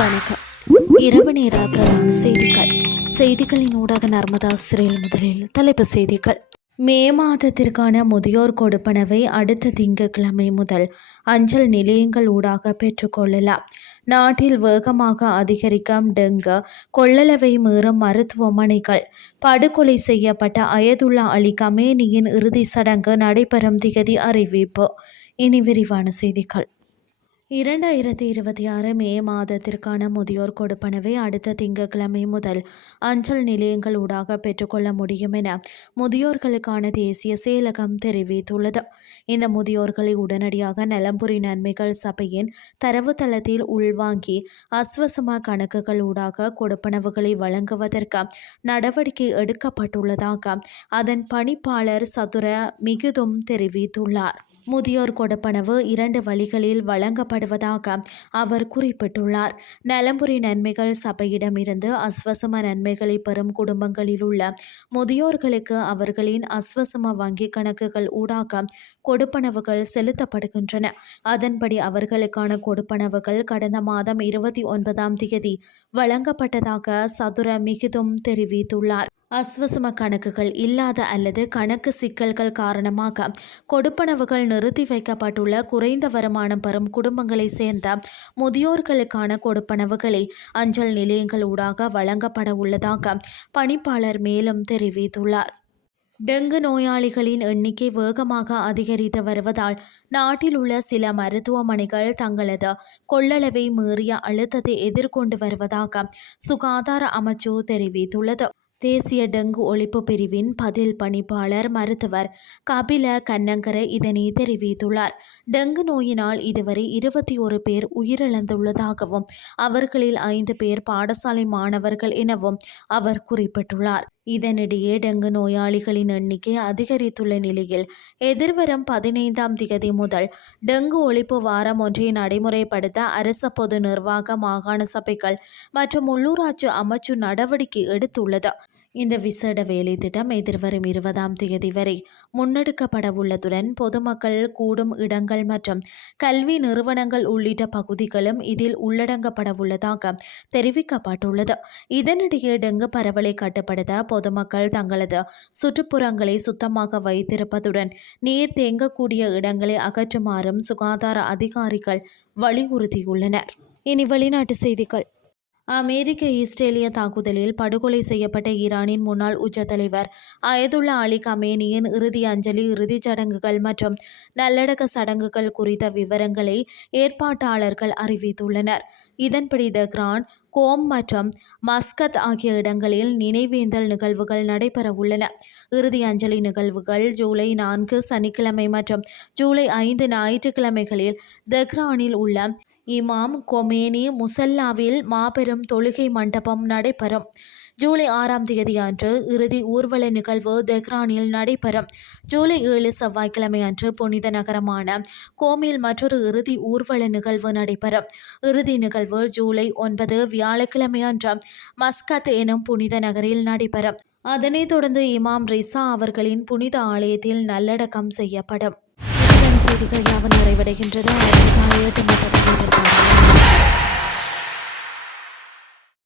வணக்கம். இரவு நேர பிரதான செய்திகளின் ஊடாக நர்மதா சிறையில் முதலில் தலைப்புச் செய்திகள். மே மாதத்திற்கான முதியோர் கொடுப்பனவை அடுத்த திங்கட்கிழமை முதல் அஞ்சல் நிலையங்கள் ஊடாக பெற்றுக்கொள்ளலாம். நாட்டில் வேகமாக அதிகரிக்கும் டெங்கு கொள்ளளவை மீறும் மருத்துவமனைகள். படுகொலை செய்யப்பட்ட அயதுல்லா அலி கமேனியின் இறுதி சடங்கு நடைபெறும் திகதி அறிவிப்பு. இனி விரிவான செய்திகள். 2026 மே மாதத்திற்கான முதியோர் கொடுப்பனவை அடுத்த திங்கட்கிழமை முதல் அஞ்சல் நிலையங்கள் ஊடாக பெற்றுக்கொள்ள முடியும் என முதியோர்களுக்கான தேசிய செயலகம் தெரிவித்துள்ளது. இந்த முதியோர்களை உடனடியாக நலம்புரி நன்மைகள் சபையின் தரவுத்தளத்தில் உள்வாங்கி அஸ்வசம கணக்குகள் ஊடாக கொடுப்பனவுகளை வழங்குவதற்கு நடவடிக்கை எடுக்கப்பட்டுள்ளதாக அதன் பணிப்பாளர் சதுர மிகுதும் தெரிவித்துள்ளார். முதியோர் கொடுப்பனவு 2 வழிகளில் வழங்கப்படுவதாக அவர் குறிப்பிட்டுள்ளார். நலம்புரி நன்மைகள் சபையிடமிருந்து அஸ்வசம நன்மைகளை பெறும் குடும்பங்களில் உள்ள முதியோர்களுக்கு அவர்களின் அஸ்வசம வங்கிக் கணக்குகள் ஊடாக கொடுப்பனவுகள் செலுத்தப்படுகின்றன. அதன்படி அவர்களுக்கான கொடுப்பனவுகள் கடந்த மாதம் 29ஆம் தேதி வழங்கப்பட்டதாக சதுர மிகுதும் தெரிவித்துள்ளார். அஸ்வசம கணக்குகள் இல்லாத அல்லது கணக்கு சிக்கல்கள் காரணமாக கொடுப்பனவுகள் நிறுத்தி வைக்கப்பட்டுள்ள குறைந்த வருமானம் பெறும் குடும்பங்களை சேர்ந்த முதியோர்களுக்கான கொடுப்பனவுகளை அஞ்சல் நிலையங்கள் ஊடாக வழங்கப்பட உள்ளதாக பணிப்பாளர் மேலும் தெரிவித்துள்ளார். டெங்கு நோயாளிகளின் எண்ணிக்கை வேகமாக அதிகரித்து வருவதால் நாட்டில் உள்ள சில மருத்துவமனைகள் தங்களது கொள்ளளவை மீறிய அழுத்தத்தை எதிர்கொண்டு வருவதாக சுகாதார அமைச்சு தெரிவித்துள்ளது. தேசிய டெங்கு ஒழிப்பு பிரிவின் பதில் பணிப்பாளர் மருத்துவர் கபில கன்னங்கர இதனை தெரிவித்துள்ளார். டெங்கு நோயினால் இதுவரை 21 பேர் உயிரிழந்துள்ளதாகவும் அவர்களில் 5 பேர் பாடசாலை மாணவர்கள் எனவும் அவர் குறிப்பிட்டுள்ளார். இதனிடையே டெங்கு நோயாளிகளின் எண்ணிக்கை அதிகரித்துள்ள நிலையில் எதிர்வரும் 15ஆம் தேதி முதல் டெங்கு ஒழிப்பு வாரம் ஒன்றை நடைமுறைப்படுத்த அரச பொது நிர்வாக மாகாண சபைகள் மற்றும் உள்ளூராட்சி அமைச்சு நடவடிக்கை எடுத்துள்ளது. இந்த விசேட வேலை திட்டம் எதிர்வரும் 20ஆம் தேதி வரை முன்னெடுக்கப்பட உள்ளதுடன் பொதுமக்கள் கூடும் இடங்கள் மற்றும் கல்வி நிறுவனங்கள் உள்ளிட்ட பகுதிகளும் இதில் உள்ளடங்கப்பட உள்ளதாக தெரிவிக்கப்பட்டுள்ளது. இதனிடையே டெங்கு பரவலை கட்டுப்படுத்த பொதுமக்கள் தங்களது சுற்றுப்புறங்களை சுத்தமாக வைத்திருப்பதுடன் நீர் தேங்கக்கூடிய இடங்களை அகற்றுமாறும் சுகாதார அதிகாரிகள் வலியுறுத்தியுள்ளனர். இனி வெளிநாட்டு செய்திகள். அமெரிக்க இஸ்ரேலிய தாக்குதலில் படுகொலை செய்யப்பட்ட ஈரானின் முன்னாள் உச்ச தலைவர் அயதுல்லா அலி கமேனியின் இறுதி அஞ்சலி இறுதிச் சடங்குகள் மற்றும் நல்லடக்க சடங்குகள் குறித்த விவரங்களை ஏற்பாட்டாளர்கள் அறிவித்துள்ளனர். இதன்படி தெஹ்ரான், கோம் மற்றும் மஸ்கத் ஆகிய இடங்களில் நினைவேந்தல் நிகழ்வுகள் நடைபெற உள்ளன. இறுதி அஞ்சலி நிகழ்வுகள் ஜூலை 4 சனிக்கிழமை மற்றும் ஜூலை 5 ஞாயிற்றுக்கிழமைகளில் தெஹ்ரானில் உள்ள இமாம் கொமேனி முசல்லாவில் மாபெரும் தொழுகை மண்டபம் நடைபெறும். ஜூலை 6ஆம் தேதி அன்று இறுதி ஊர்வல நிகழ்வு தெஹ்ரானில் நடைபெறும். ஜூலை 7 செவ்வாய்க்கிழமை அன்று புனித நகரமான கோமில் மற்றொரு இறுதி ஊர்வல நிகழ்வு நடைபெறும். இறுதி நிகழ்வு ஜூலை 9 வியாழக்கிழமை அன்று மஸ்கத் எனும் புனித நகரில் நடைபெறும். அதனைத் தொடர்ந்து இமாம் ரிசா அவர்களின் புனித ஆலயத்தில் நல்லடக்கம் செய்யப்படும். செய்திகள் யாவும் நிறைவடைகின்றது.